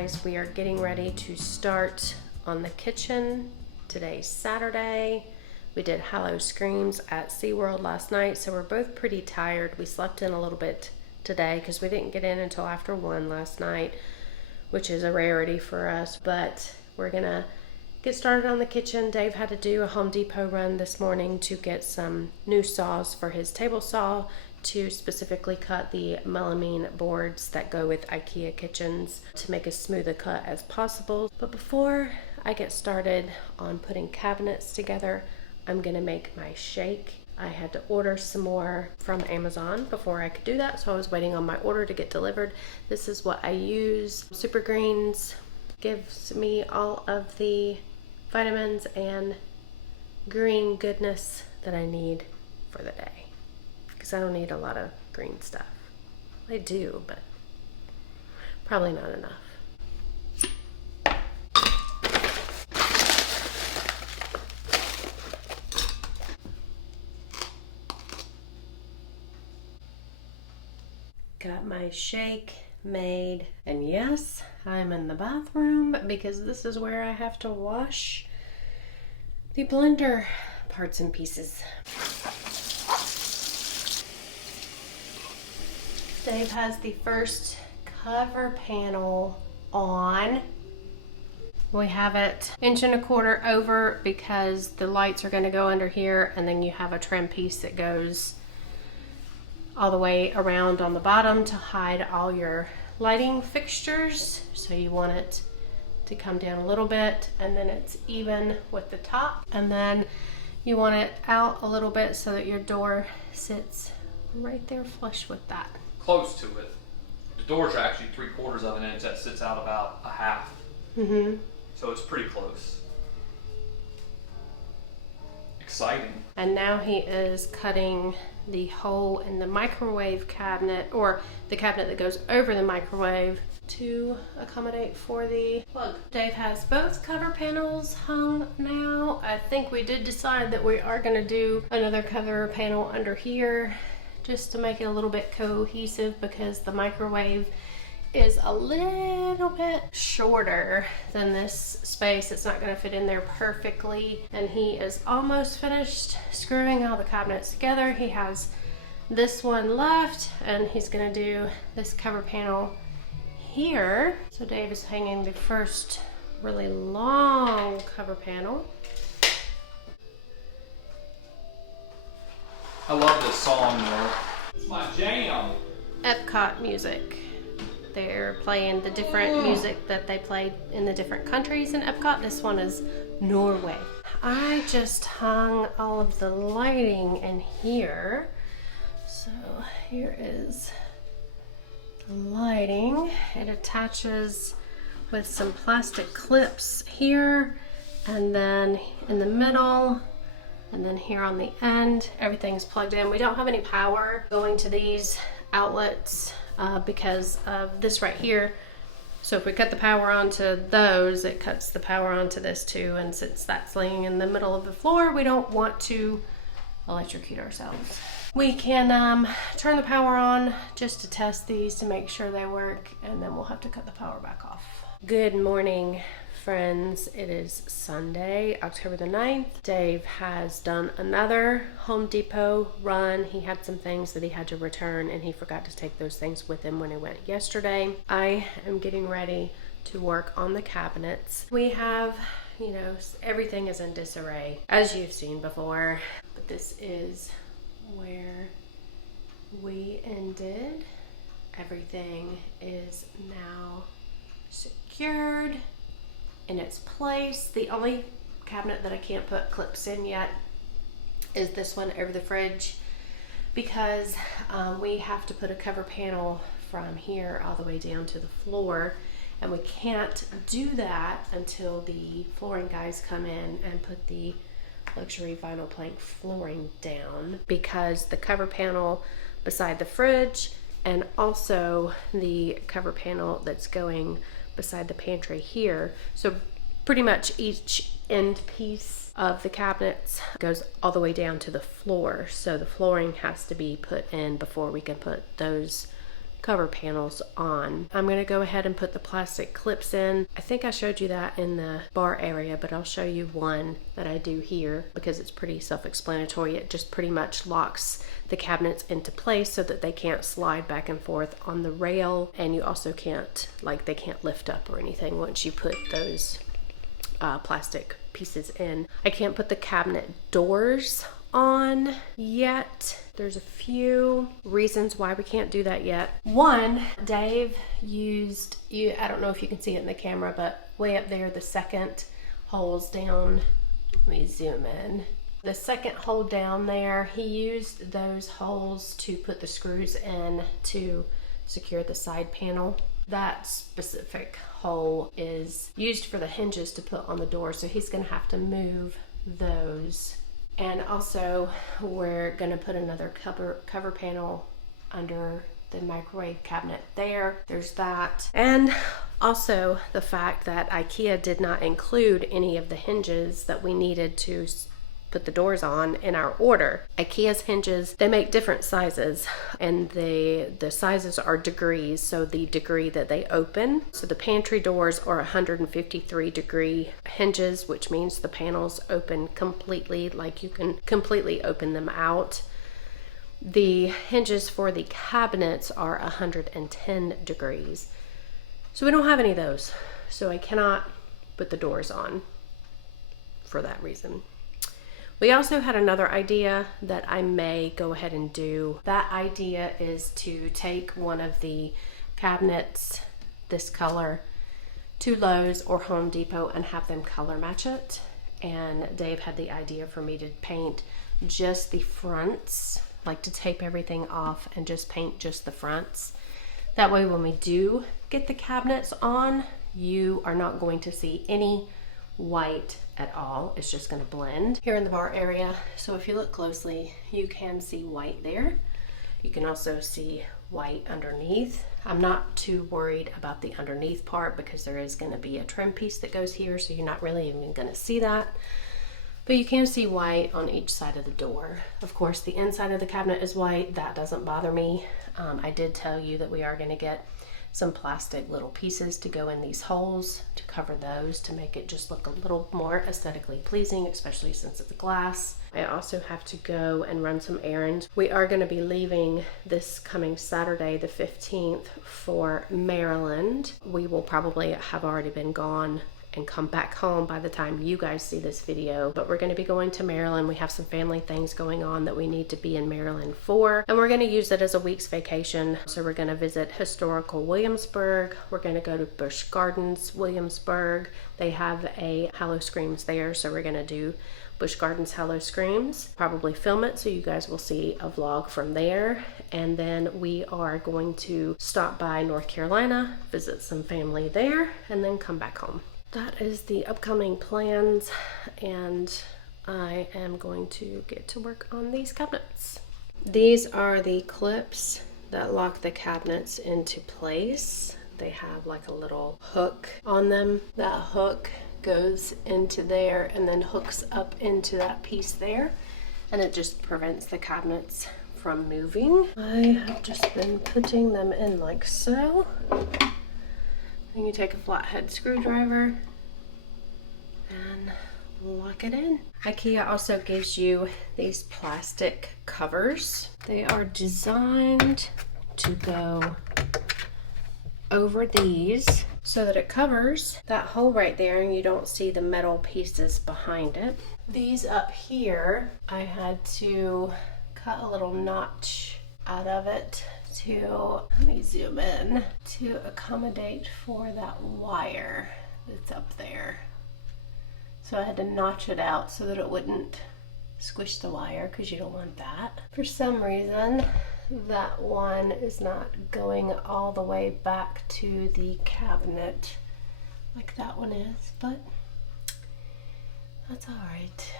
guys, we are getting ready to start on the kitchen. Today's Saturday. We did Hallow Screams at SeaWorld last night, so we're both pretty tired. We slept in a little bit today because we didn't get in until after 1 last night, which is a rarity for us, but we're gonna get started on the kitchen. Dave had to do a Home Depot run this morning to get some new saws for his table saw to specifically cut the melamine boards that go with Ikea kitchens to make as smooth a cut as possible. But before I get started on putting cabinets together, I'm gonna make my shake. I had to order some more from Amazon before I could do that, so I was waiting on my order to get delivered. This is what I use. Super Greens gives me all of the vitamins and green goodness that I need for the day, because I don't need a lot of green stuff. I do, but probably not enough. Got my shake made, and yes, I'm in the bathroom because this is where I have to wash the blender parts and pieces. Dave has the first cover panel on. We have it 1.25 inches over because the lights are going to go under here, and then you have a trim piece that goes all the way around on the bottom to hide all your lighting fixtures. So you want it to come down a little bit, and then it's even with the top, and then you want it out a little bit so that your door sits right there flush with that. Close to it. The doors are actually 3/4 of an inch. That sits out about a half. So it's pretty close. Exciting. And now he is cutting the hole in the microwave cabinet, or the cabinet that goes over the microwave, to accommodate for the plug. Dave has both cover panels hung now. I think we did decide that we are going to do another cover panel under here just to make it a little bit cohesive, because the microwave is a little bit shorter than this space. It's not going to fit in there perfectly, and he is almost finished screwing all the cabinets together. He has this one left, and he's going to do this cover panel here. So Dave is hanging the first really long cover panel. I love this song though. It's my jam. Epcot music. They're playing the different music that they played in the different countries in Epcot. This one is Norway. I just hung all of the lighting in here. So here is the lighting. It attaches with some plastic clips here, and then in the middle, and then here on the end. Everything's plugged in. We don't have any power going to these outlets because of this right here. So if we cut the power onto those, it cuts the power onto this too, and since that's laying in the middle of the floor, we don't want to electrocute ourselves. We can turn the power on just to test these to make sure they work, and then we'll have to cut the power back off. Good morning, friends. It is Sunday, October the 9th. Dave has done another Home Depot run. He had some things that he had to return, and he forgot to take those things with him when he went yesterday. I am getting ready to work on the cabinets. We have, you know, everything is in disarray, as you've seen before, but this is where we ended. Everything is now secured in its place. The only cabinet that I can't put clips in yet is this one over the fridge, because we have to put a cover panel from here all the way down to the floor, and we can't do that until the flooring guys come in and put the luxury vinyl plank flooring down, because the cover panel beside the fridge and also the cover panel that's going beside the pantry here, so pretty much each end piece of the cabinets goes all the way down to the floor, so the flooring has to be put in before we can put those cover panels on. I'm going to go ahead and put the plastic clips in. I think I showed you that in the bar area, but I'll show you one that I do here because it's pretty self-explanatory. It just pretty much locks the cabinets into place so that they can't slide back and forth on the rail, and you also can't, like, they can't lift up or anything once you put those plastic pieces in. I can't put the cabinet doors on yet. There's a few reasons why we can't do that yet. One, Dave used, I don't know if you can see it in the camera, but way up there, the second holes down. Let me zoom in. The second hole down there, he used those holes to put the screws in to secure the side panel. That specific hole is used for the hinges to put on the door, so he's gonna have to move those. And also, we're gonna put another cover panel under the microwave cabinet there. There's that. And also the fact that Ikea did not include any of the hinges that we needed to put the doors on in our order. Ikea's hinges, they make different sizes, and the sizes are degrees, so the degree that they open. So the pantry doors are 153 degree hinges, which means the panels open completely, like you can completely open them out. The hinges for the cabinets are 110 degrees. So we don't have any of those. So I cannot put the doors on for that reason. We also had another idea that I may go ahead and do. That idea is to take one of the cabinets, this color, to Lowe's or Home Depot and have them color match it. And Dave had the idea for me to paint just the fronts, like to tape everything off and just paint just the fronts. That way when we do get the cabinets on, you are not going to see any white at all. It's just going to blend here in the bar area. So if you look closely, you can see white there. You can also see white underneath. I'm not too worried about the underneath part because there is going to be a trim piece that goes here, so you're not really even going to see that. But you can see white on each side of the door. Of course, the inside of the cabinet is white. That doesn't bother me. I did tell you that we are going to get some plastic little pieces to go in these holes to cover those to make it just look a little more aesthetically pleasing, especially since it's glass. I also have to go and run some errands. We are going to be leaving this coming Saturday, the 15th, for Maryland. We will probably have already been gone and come back home by the time you guys see this video, but we're going to be going to Maryland. We have some family things going on that we need to be in Maryland for, and we're going to use it as a week's vacation. So we're going to visit historical Williamsburg. We're going to go to Busch Gardens, Williamsburg. They have a Howl-O-Screams there, so we're going to do Busch Gardens Howl-O-Screams, probably film it so you guys will see a vlog from there. And then we are going to stop by North Carolina, visit some family there, and then come back home. That is the upcoming plans, and I am going to get to work on these cabinets. These are the clips that lock the cabinets into place. They have like a little hook on them. That hook goes into there and then hooks up into that piece there, and it just prevents the cabinets from moving. I have just been putting them in like so. Then you take a flathead screwdriver and lock it in. Ikea also gives you these plastic covers. They are designed to go over these so that it covers that hole right there and you don't see the metal pieces behind it. These up here, I had to cut a little notch out of it to, let me zoom in, to accommodate for that wire that's up there. So I had to notch it out so that it wouldn't squish the wire, because you don't want that. For some reason, that one is not going all the way back to the cabinet like that one is, but that's all right.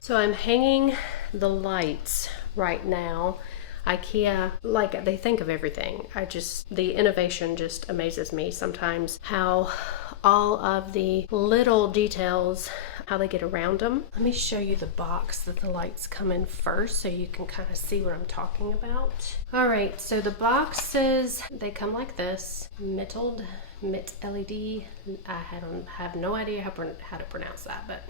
So I'm hanging the lights right now. Ikea, like, they think of everything. The innovation just amazes me sometimes, how all of the little details how they get around them. Let me show you the box that the lights come in first so you can kind of see what I'm talking about. All right, so the boxes, they come like this, MIT LED. I have no idea how to pronounce that, but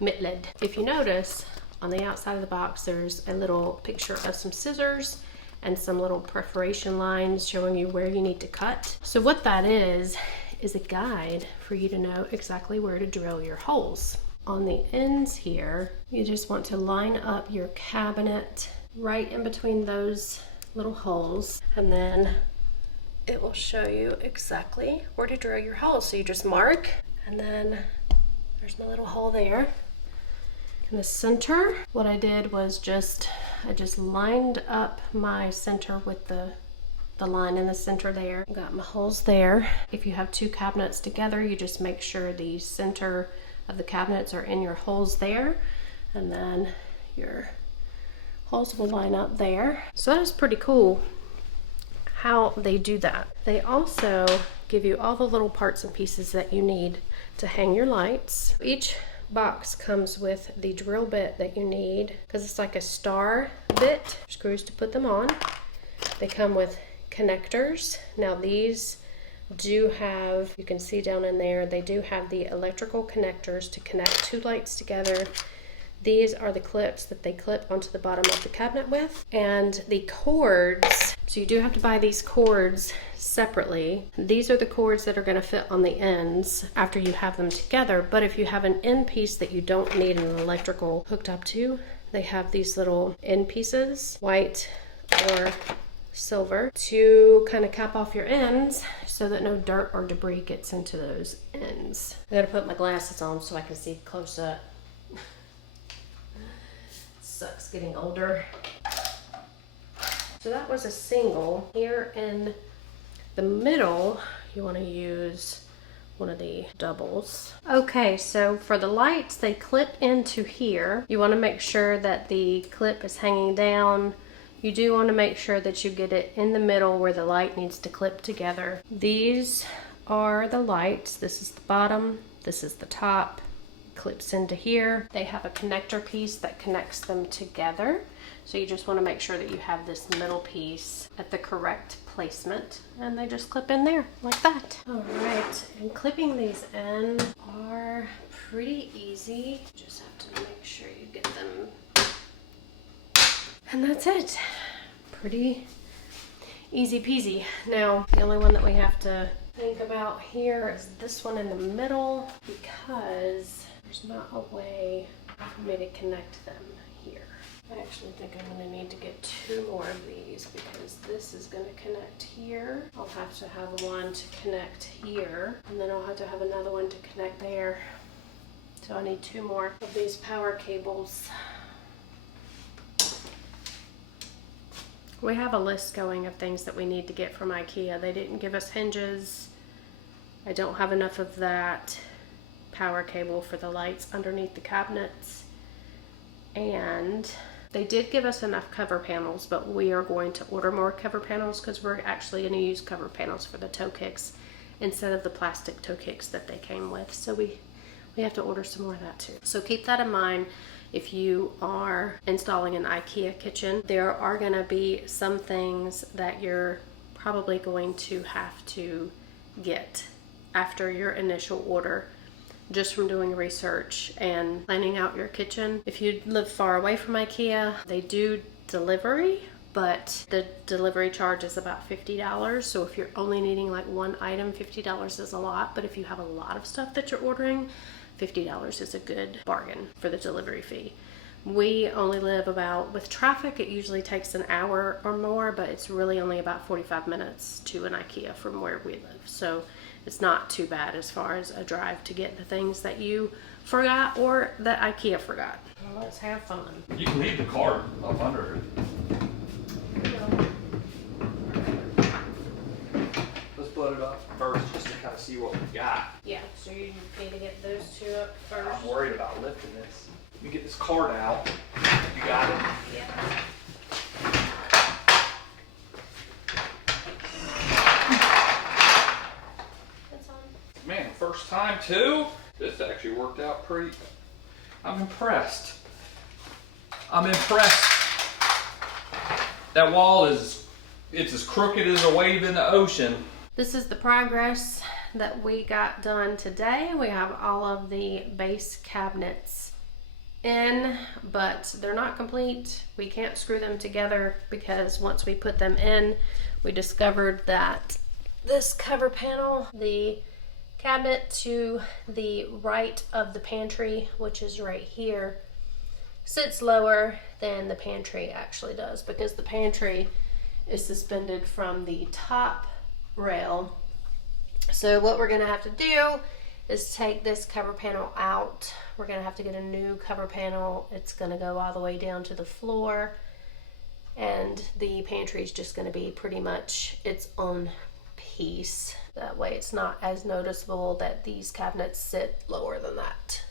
MIT LED. If you notice, on the outside of the box, there's a little picture of some scissors and some little perforation lines showing you where you need to cut. So what that is a guide for you to know exactly where to drill your holes. On the ends here, you just want to line up your cabinet right in between those little holes, and then it will show you exactly where to drill your holes. So you just mark, and then there's my little hole there. In the center, what I did was I just lined up my center with the line in the center there. Got my holes there. If you have two cabinets together, you just make sure the center of the cabinets are in your holes there, and then your holes will line up there. So that is pretty cool how they do that. They also give you all the little parts and pieces that you need to hang your lights. Each box comes with the drill bit that you need, because it's like a star bit, screws to put them on. They come with connectors. Now these do have, you can see down in there, they do have the electrical connectors to connect two lights together. These are the clips that they clip onto the bottom of the cabinet with. And the cords, so you do have to buy these cords separately. These are the cords that are going to fit on the ends after you have them together. But if you have an end piece that you don't need an electrical hooked up to, they have these little end pieces, white or silver, to kind of cap off your ends so that no dirt or debris gets into those ends. I gotta put my glasses on so I can see close up. Sucks getting older. So that was a single. Here in the middle, you want to use one of the doubles. Okay, so for the lights, they clip into here. You want to make sure that the clip is hanging down. You do want to make sure that you get it in the middle where the light needs to clip together. These are the lights. This is the bottom, this is the top. Clips into here. They have a connector piece that connects them together. So you just want to make sure that you have this middle piece at the correct placement, and they just clip in there like that. All right, and clipping these in are pretty easy. Just have to make sure you get them. And that's it. Pretty easy peasy. Now, the only one that we have to think about here is this one in the middle, because there's not a way for me to connect them here. I actually think I'm going to need to get two more of these, because this is going to connect here. I'll have to have one to connect here, and then I'll have to have another one to connect there. So I need two more of these power cables. We have a list going of things that we need to get from Ikea. They didn't give us hinges. I don't have enough of that power cable for the lights underneath the cabinets, and they did give us enough cover panels, but we are going to order more cover panels because we're actually going to use cover panels for the toe kicks instead of the plastic toe kicks that they came with. So we have to order some more of that too. So keep that in mind if you are installing an Ikea kitchen. There are going to be some things that you're probably going to have to get after your initial order, just from doing research and planning out your kitchen. If you live far away from Ikea, they do delivery, but the delivery charge is about $50. So if you're only needing like one item, $50 is a lot. But if you have a lot of stuff that you're ordering, $50 is a good bargain for the delivery fee. We only live about, with traffic, it usually takes an hour or more, but it's really only about 45 minutes to an Ikea from where we live. So it's not too bad as far as a drive to get the things that you forgot or that Ikea forgot. Well, let's have fun. You can leave the cart up under it. Let's put it up first just to kind of see what we got. Yeah, so you need to get those two up first. I'm worried about lifting this. Let me get this cart out. You got it? Yeah. Man, first time too? This actually worked out pretty. I'm impressed. I'm impressed. That wall it's as crooked as a wave in the ocean. This is the progress that we got done today. We have all of the base cabinets in, but they're not complete. We can't screw them together because once we put them in, we discovered that this cover panel, the cabinet to the right of the pantry, which is right here, sits lower than the pantry actually does, because the pantry is suspended from the top rail. So what we're gonna have to do is take this cover panel out. We're gonna have to get a new cover panel. It's gonna go all the way down to the floor, and the pantry is just gonna be pretty much its own piece. That way it's not as noticeable that these cabinets sit lower than that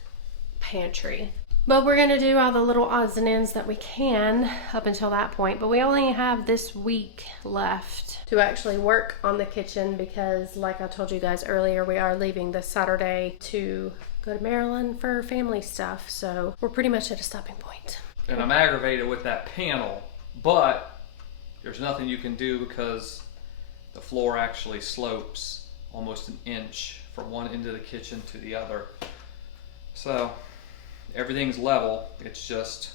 pantry. But we're gonna do all the little odds and ends that we can up until that point. But we only have this week left to actually work on the kitchen because, like I told you guys earlier, we are leaving this Saturday to go to Maryland for family stuff. So we're pretty much at a stopping point. And I'm aggravated with that panel, but there's nothing you can do because the floor actually slopes almost an inch from one end of the kitchen to the other. So everything's level, it's just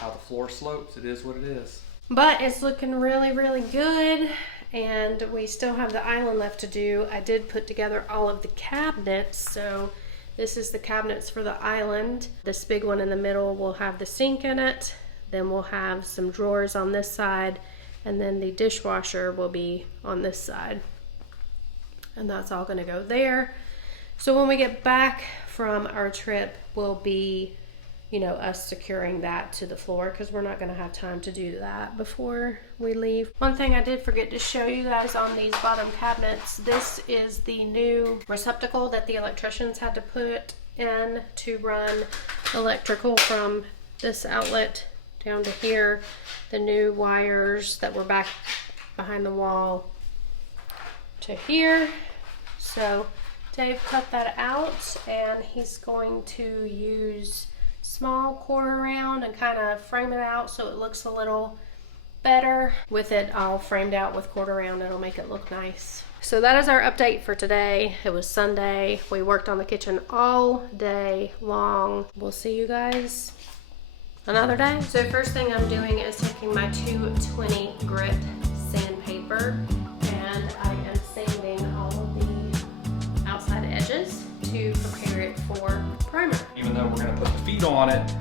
how the floor slopes. It is what it is. But it's looking really, really good, and we still have the island left to do. I did put together all of the cabinets, so this is the cabinets for the island. This big one in the middle will have the sink in it, then we'll have some drawers on this side, and then the dishwasher will be on this side. And that's all gonna go there. So when we get back from our trip, will be, you know, us securing that to the floor, because we're not gonna have time to do that before we leave. One thing I did forget to show you guys on these bottom cabinets, this is the new receptacle that the electricians had to put in to run electrical from this outlet down to here. The new wires that were back behind the wall to here. So Dave cut that out, and he's going to use small quarter round and kind of frame it out so it looks a little better. With it all framed out with quarter round, it'll make it look nice. So that is our update for today. It was Sunday. We worked on the kitchen all day long. We'll see you guys another day. So first thing I'm doing is taking my 220 grit sandpaper, and I am sanding all of the outside edges to prepare it for primer. Even though we're going to put the feet on it,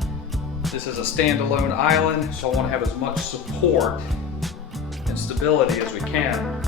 this is a standalone island, so I want to have as much support and stability as we can.